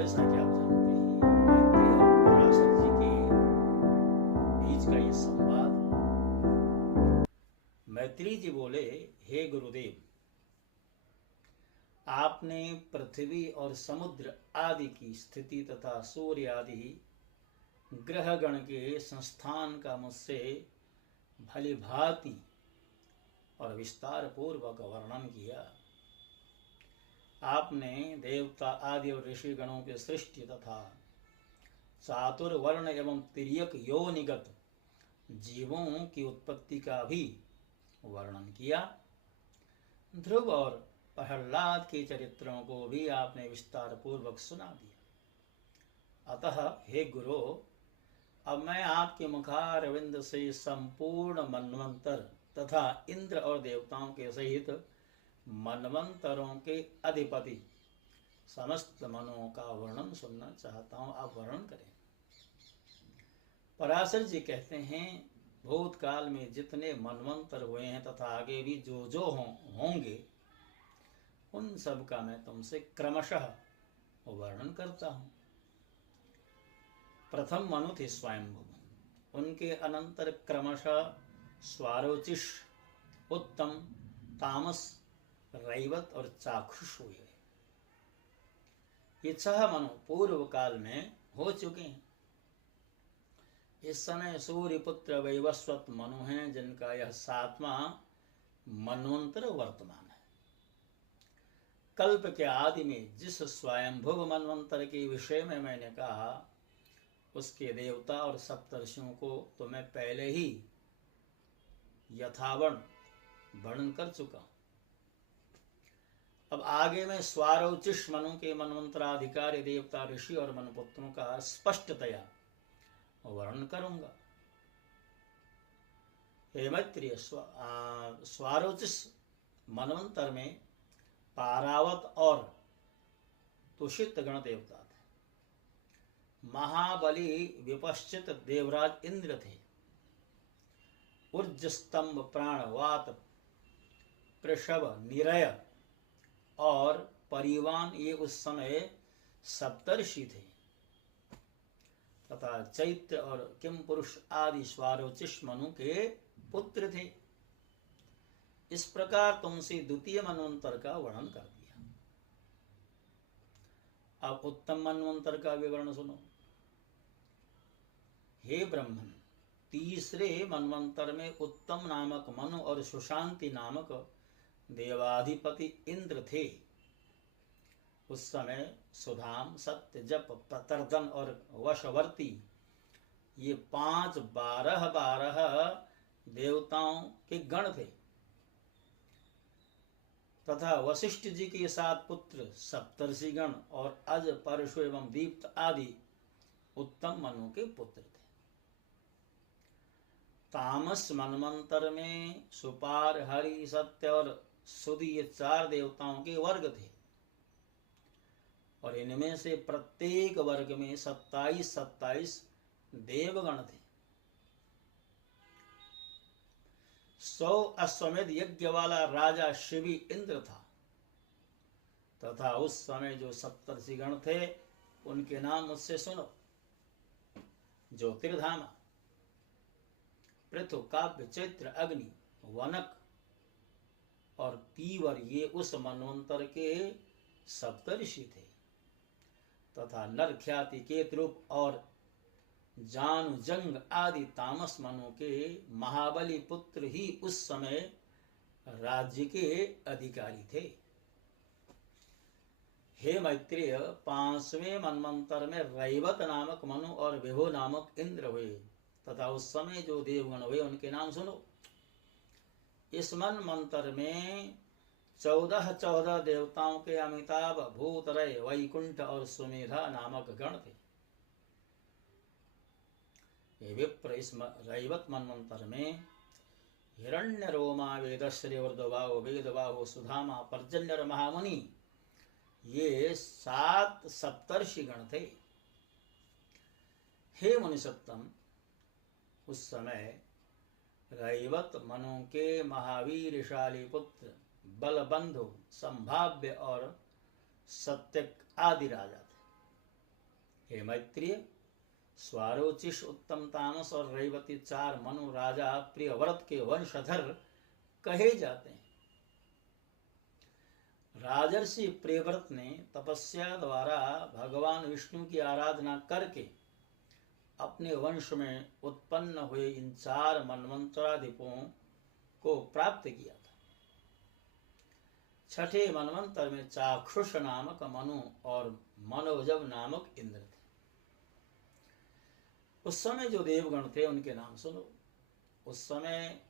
जैसा कि आप जानते हैं, मैत्री और पराशर जी के बीच का ये संवाद। मैत्री जी बोले, हे गुरुदेव, आपने पृथ्वी और समुद्र आदि की स्थिति तथा सूर्य आदि ग्रहगण के संस्थान का मुझसे भली भांति और विस्तार पूर्वक वर्णन किया। आपने देवता आदि और ऋषि गणों के सृष्टि तथा चातुर्वर्ण एवं तिर्यक योनिगत जीवों की उत्पत्ति का भी वर्णन किया। ध्रुव और प्रहलाद के चरित्रों को भी आपने विस्तार पूर्वक सुना दिया। अतः हे गुरु, अब मैं आपके मुखारविंद से संपूर्ण मनवंतर तथा इंद्र और देवताओं के सहित मनवंतरों के अधिपति समस्त मनों का वर्णन सुनना चाहता हूँ। आप वर्णन करें। पराशर जी कहते हैं, भूतकाल में जितने मनवंतर हुए हैं तथा आगे भी जो जो होंगे, उन सब का मैं तुमसे क्रमशः वर्णन करता हूँ। प्रथम मनु थे स्वयंभू, उनके अनंतर क्रमशः स्वारोचिष, उत्तम, तामस, रैवत और चाक्षुष हुए। ये 6 मनु पूर्व काल में हो चुके हैं। इस समय सूर्यपुत्र वैवस्वत मनु हैं, जिनका यह 7वां मनवंतर वर्तमान है। कल्प के आदि में जिस स्वयंभुव मनवंतर के विषय में मैंने कहा, उसके देवता और सप्तर्षियों को तो मैं पहले ही यथावर्ण वर्णन कर चुका हूं। अब आगे मैं स्वारोचिष मनु के मनवंतराधिकारी देवता, ऋषि और मनुपुत्रों का स्पष्टतया वर्णन करूंगा। हे मैत्रेय, स्वारोचिष मनवंतर में पारावत और तुषित गण देवता थे। महाबली विपश्चित देवराज इंद्र थे। ऊर्ज, स्तंभ, प्राणवात, पृषभ, निरय और परिवान ये उस समय सप्तर्षि थे तथा चैत्र और किम पुरुष आदि स्वारोचिष मनु के पुत्र थे। इस प्रकार तुमसे द्वितीय मनवंतर का वर्णन कर दिया। अब उत्तम मनवंतर का विवरण सुनो। हे ब्रह्मन, तीसरे मनवंतर में उत्तम नामक मनु और सुशांति नामक देवाधिपति इंद्र थे। उस समय सुधाम, सत्य, जप, प्रतर्दन और वशवर्ती ये 5 12 देवताओं के गण थे तथा वशिष्ठ जी के 7 पुत्र सप्तर्षि गण और अज, परशु एवं दीप्त आदि उत्तम मनु के पुत्र थे। तामस मनवंतर में सुपार, हरि, सत्य और सुधि ये 4 देवताओं के वर्ग थे और इनमें से प्रत्येक वर्ग में 27 देवगण थे। 100 अश्वमेध यज्ञ वाला राजा शिवी इंद्र था तथा उस समय जो सप्तर्षि गण थे, उनके नाम मुझसे सुनो। ज्योतिर्धामा, पृथु, काव्य, चैत्र, अग्नि, वनक और पीवर ये उस मनवंतर के सप्तर्षि थे तथा नर, ख्याति, केतरूप और जानु, जंग आदि तामस मनु के महाबली पुत्र ही उस समय राज्य के अधिकारी थे। हे मैत्रेय, 5वें मनवंतर में रैवत नामक मनु और विभु नामक इंद्र हुए तथा उस समय जो देवगण हुए, उनके नाम सुनो। इस मनवंतर में 14 देवताओं के अमिताभ, भूतरय, वैकुंठ और सुमेधा नामक गण थे। ये विप्र, इस रैवत मनवंतर में हिरण्य रोमा, वेदश्री, वर्धबाहो, वेदबाहो, सुधामा, पर्जन्य और महामुनि ये 7 सप्तर्षि गण थे। हे मुनिसत्तम, उस समय रैवत मनु के महावीरशाली पुत्र बलबंधु, संभाव्य और सत्यक आदि राजा थे। हे मैत्रेय, स्वारोचिष, उत्तम तामस और रेवती 4 मनु राजा प्रियव्रत के वंशधर कहे जाते हैं। राजर्षि प्रियव्रत ने तपस्या द्वारा भगवान विष्णु की आराधना करके अपने वंश में उत्पन्न हुए इन 4 मनवंतराधिपों को प्राप्त किया था। छठे मनवंतर में चाक्षुष नामक मनु और मनोजव नामक इंद्र थे। उस समय जो देवगण थे उनके नाम सुनो। उस समय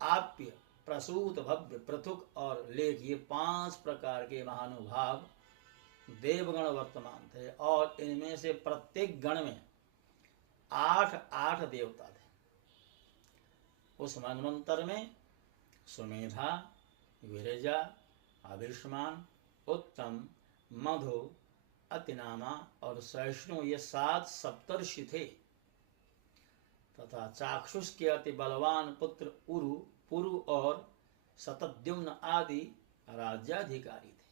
आप्य, प्रसूत, भव्य, पृथुक और लेख, ये 5 प्रकार के महानुभाव देवगण वर्तमान थे और इनमें से प्रत्येक गण में 8 देवता थे। उस मनवंतर में सुमेधा, विरजा, अभिष्मान, उत्तम, मधु, अतिनामा और सहिष्णु, ये 7 सप्तर्षि थे तथा चाक्षुष के अति बलवान पुत्र उरु, पुरु और शतद्युम्न आदि राज्याधिकारी थे।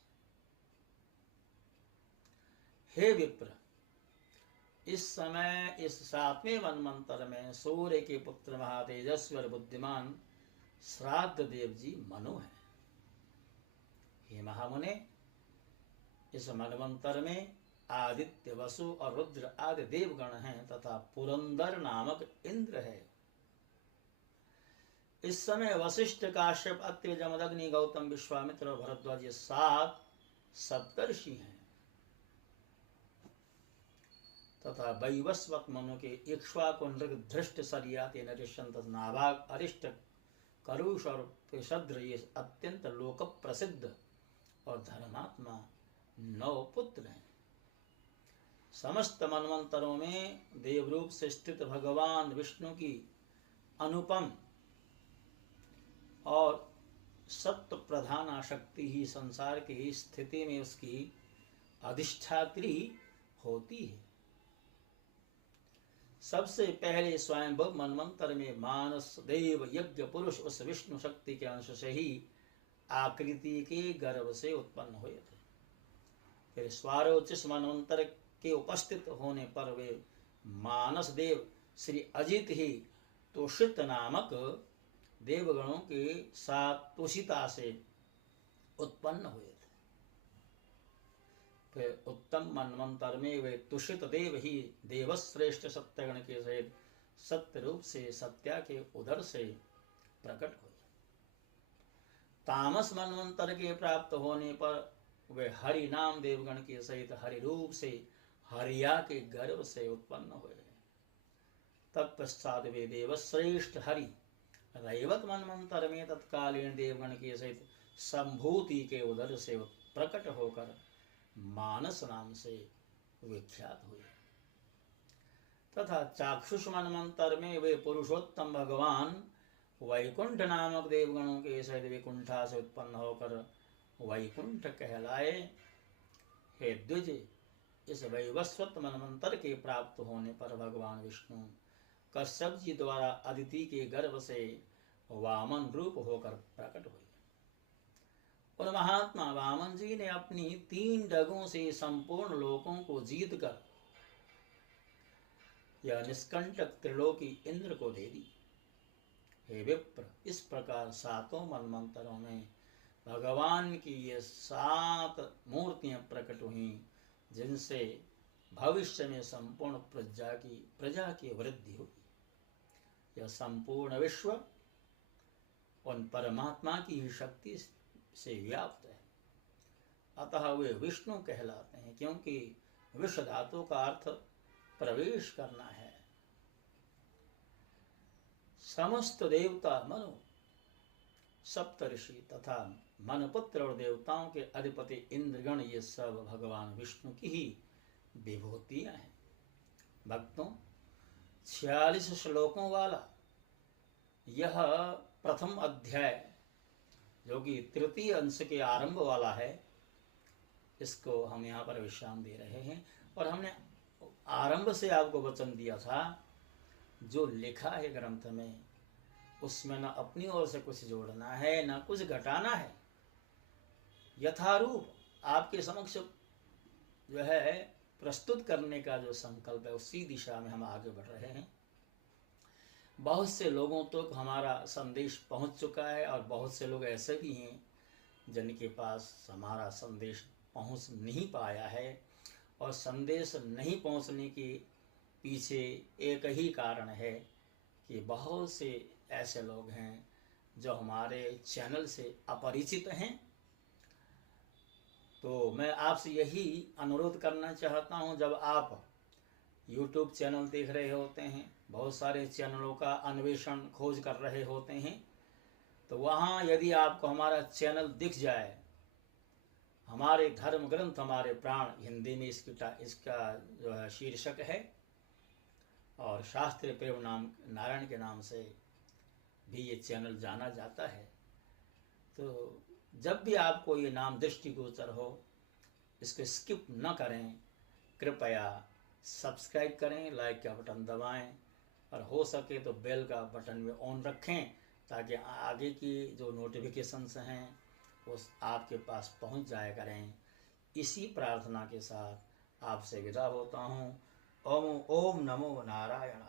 हे विप्र, इस समय इस 7वें मनवंतर में सूर्य के पुत्र महातेजस्वी और बुद्धिमान श्राद्ध देव जी मनु हैं। हे महामुने, इस मनवंतर में आदित्य, वसु और रुद्र आदि देवगण हैं तथा पुरंदर नामक इंद्र है। इस समय वशिष्ठ, काश्यप, अत्रि, जमदग्नि, गौतम, विश्वामित्र और भरद्वाज, ये 7 सप्तर्षि हैं तथा वैवस्वत मनु के इक्ष्वाकु, नृग, धृष्ट, सरियाति, नरिशंत, नाभाग, अरिष्ट, करुष और पिशद्र, ये अत्यंत लोक प्रसिद्ध और धर्मात्मा 9 पुत्र हैं। समस्त मनवंतरों में देवरूप से स्थित भगवान विष्णु की अनुपम और सत्व प्रधान शक्ति ही संसार की स्थिति में उसकी अधिष्ठात्री होती है। सबसे पहले स्वयंभव मनवंतर में मानस देव यज्ञ पुरुष उस विष्णु शक्ति के अंश से ही आकृति के गर्भ से उत्पन्न हुए थे। फिर स्वारोचिष मनवंतर के उपस्थित होने पर वे मानस देव श्री अजित ही तोषित नामक देवगणों के साथ तुषिता से उत्पन्न हुए थे। फिर उत्तम मनवंतर में वे तुषित देव ही देवश्रेष्ठ सत्यगण के सहित सत्य रूप से सत्या के उदर से प्रकट हुए। तामस मनवंतर के प्राप्त होने पर वे हरि नाम देवगण के सहित हरि रूप से हरिया के गर्भ से उत्पन्न हुए। तत्पश्चात वे देवश्रेष्ठ हरि रैवत मनवंतर में तत्कालीन देवगण के सहित संभूति के उदर से प्रकट होकर मानस नाम से विख्यात हुए तथा चाक्षुष मनवंतर में वे पुरुषोत्तम भगवान वैकुंठ नामक देवगणों के सहित विकुंठा से उत्पन्न होकर वैकुंठ कहलाए। हे द्विज, इस वैवस्वत मनवंतर के प्राप्त होने पर भगवान विष्णु कश्यप जी द्वारा अदिति के गर्भ से वामन रूप होकर प्रकट हुए। और महात्मा वामन जी ने अपनी 3 डगों से संपूर्ण लोकों को जीतकर यह निष्कंटक त्रिलोकी इंद्र को दे दी। हे विप्र, इस प्रकार 7 मनवंतरों में भगवान की ये 7 मूर्तियां प्रकट हुई जिनसे भविष्य में संपूर्ण प्रजा की वृद्धि होगी। यह संपूर्ण विश्व उन परमात्मा की ही शक्ति से व्याप्त है, अतः वे विष्णु कहलाते हैं, क्योंकि विश्व धातु का अर्थ प्रवेश करना है। समस्त देवता मनु, सप्तऋषि तथा मनपुत्र और देवताओं के अधिपति इंद्रगण, ये सब भगवान विष्णु की ही विभूतियां हैं। भक्तों, 46 श्लोकों वाला यह प्रथम अध्याय, जो कि तृतीय अंश के आरंभ वाला है, इसको हम यहाँ पर विश्राम दे रहे हैं। और हमने आरंभ से आपको वचन दिया था, जो लिखा है ग्रंथ में उसमें न अपनी ओर से कुछ जोड़ना है न कुछ घटाना है। यथारूप आपके समक्ष जो है प्रस्तुत करने का जो संकल्प है उसी दिशा में हम आगे बढ़ रहे हैं। बहुत से लोगों तक हमारा संदेश पहुंच चुका है और बहुत से लोग ऐसे भी हैं जिनके पास हमारा संदेश पहुंच नहीं पाया है। और संदेश नहीं पहुंचने के पीछे एक ही कारण है कि बहुत से ऐसे लोग हैं जो हमारे चैनल से अपरिचित हैं। तो मैं आपसे यही अनुरोध करना चाहता हूं, जब आप YouTube चैनल देख रहे होते हैं, बहुत सारे चैनलों का अन्वेषण खोज कर रहे होते हैं, तो वहाँ यदि आपको हमारा चैनल दिख जाए, हमारे धर्म ग्रंथ हमारे प्राण, हिंदी में इसका जो है शीर्षक है, और शास्त्र प्रेम नाम नारायण के नाम से भी ये चैनल जाना जाता है। तो जब भी आपको ये नाम दृष्टिगोचर हो, इसको स्किप न करें, कृपया सब्सक्राइब करें, लाइक का बटन दबाएं और हो सके तो बेल का बटन भी ऑन रखें ताकि आगे की जो नोटिफिकेशंस हैं वो आपके पास पहुंच जाया करें। इसी प्रार्थना के साथ आपसे विदा होता हूं। ओम नमो नारायण।